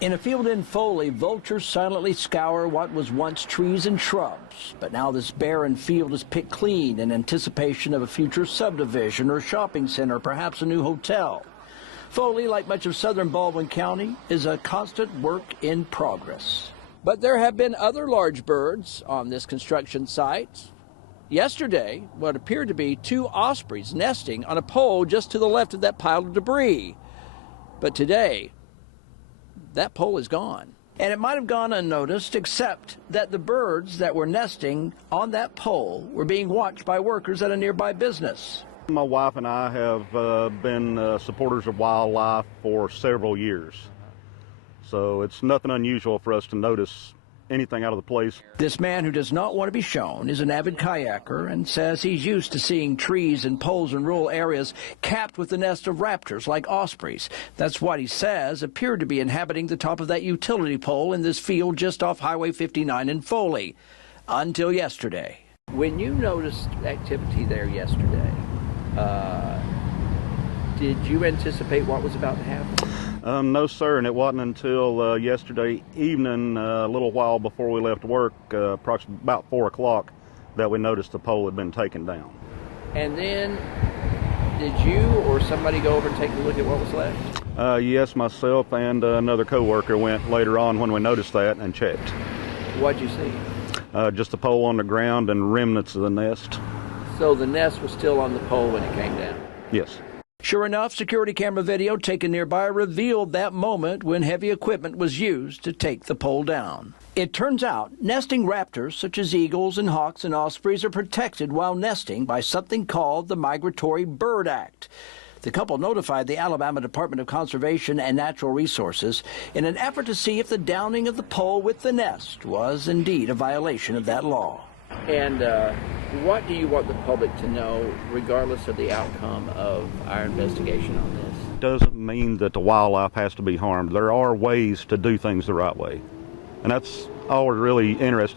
In a field in Foley, vultures silently scour what was once trees and shrubs. But now this barren field is picked clean in anticipation of a future subdivision or shopping center, perhaps a new hotel. Foley, like much of southern Baldwin County, is a constant work in progress. But there have been other large birds on this construction site. Yesterday, what appeared to be 2 ospreys nesting on a pole just to the left of that pile of debris. But today, that pole is gone. And it might have gone unnoticed, except that the birds that were nesting on that pole were being watched by workers at a nearby business. My wife and I have been supporters of wildlife for several years. So it's nothing unusual for us to notice anything out of the place. This man, who does not want to be shown, is an avid kayaker and says he's used to seeing trees and poles in rural areas capped with the nest of raptors like ospreys. That's what he says appeared to be inhabiting the top of that utility pole in this field just off Highway 59 in Foley, until yesterday. When you noticed activity there yesterday, did you anticipate what was about to happen? No, sir, and it wasn't until yesterday evening, a little while before we left work, approximately about 4 o'clock, that we noticed the pole had been taken down. And then, did you or somebody go over and take a look at what was left? Yes, myself and another coworker went later on when we noticed that and checked. What'd you see? Just a pole on the ground and remnants of the nest. So the nest was still on the pole when it came down? Yes. Sure enough, security camera video taken nearby revealed that moment when heavy equipment was used to take the pole down. It turns out nesting raptors such as eagles and hawks and ospreys are protected while nesting by something called the Migratory Bird Act. The couple notified the Alabama Department of Conservation and Natural Resources in an effort to see if the downing of the pole with the nest was indeed a violation of that law. And what do you want the public to know, regardless of the outcome of our investigation on this? Doesn't mean that the wildlife has to be harmed. There are ways to do things the right way. And that's all we're really interested in.